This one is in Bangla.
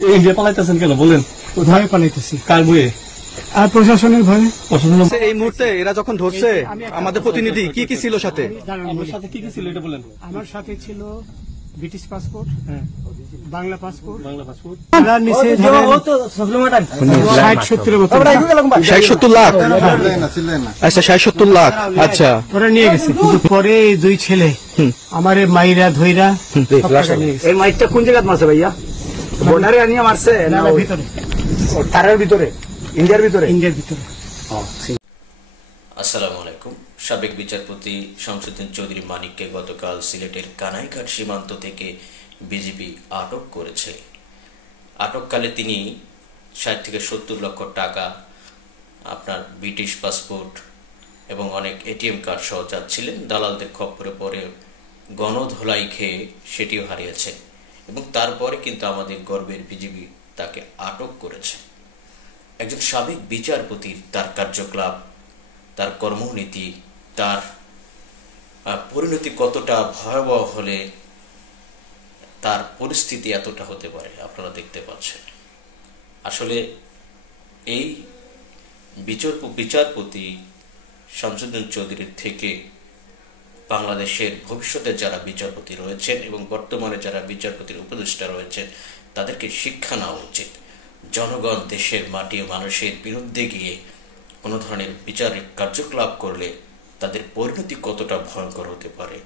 ইন্ডিয়া পালাইতেছেন কেন বলেন? ভয়ে পালাইতেছি। কার বইয়ে? আর প্রশাসনের ভয়ে। এই মুহূর্তে এরা যখন ধরছে আমাদের প্রতিনিধি কি কি ছিল সাথে? আমার সাথে কি কি ছিল এটা বলেন। আমার সাথে ছিল British passport, Bangla passport, Bangla passport. ওরা নিচে ধরেন 60-70 মতো। 60-70 লাখ। আচ্ছা 60-70 লাখ। আচ্ছা ওরা নিয়ে গেছে, কিন্তু পরে এই দুই ছেলে আমারে মাইরা ধইরা সব টাকা নিয়ে গেছে। এই মাইকটা কোন জায়গায় মারছে ভাইয়া? বর্ডারে আনিয়ে মারছে না ভিতরে? তারের ভিতরে, ইন্ডিয়ার ভিতরে? ইন্ডিয়ার ভিতরে। আসসালামু আলাইকুম। সাবেক বিচারপতি শামসুদ্দিন চৌধুরী মানিককে গতকাল সিলেটের কানাইঘাট সীমান্ত থেকে বিজিবি আটক করেছে। আটককালে তিনি 60 থেকে 70 লক্ষ টাকা, আপনার ব্রিটিশ পাসপোর্ট এবং অনেক এটিএম কার্ড সহ যাচ্ছিলেন। দালালদের খপ্পরে পরে গণধোলাই খেয়ে সেটিও হারিয়েছে এবং তারপরে কিন্তু আমাদের গর্বের বিজিবি তাকে আটক করেছে। একজন সাবেক বিচারপতির তার কার্যকলাপ, তার কর্মনীতি, তার পরিণতি কতটা ভয়াবহ হলে তার পরিস্থিতি এতটা হতে পারে আপনারা দেখতে পাচ্ছেন। আসলে এই বিচারপতি শামসুদ্দিন চৌধুরীর থেকে বাংলাদেশের ভবিষ্যতে যারা বিচারপতি রয়েছেন এবং বর্তমানে যারা বিচারপতির উপদেষ্টা রয়েছেন তাদেরকে শিক্ষা নেওয়া উচিত। জনগণ দেশের মাটি ও মানুষের বিরুদ্ধে গিয়ে কোনো ধরনের বিচারিক কার্যকলাপ করলে তাদের পরিণতি কতটা ভয়ঙ্কর হতে পারে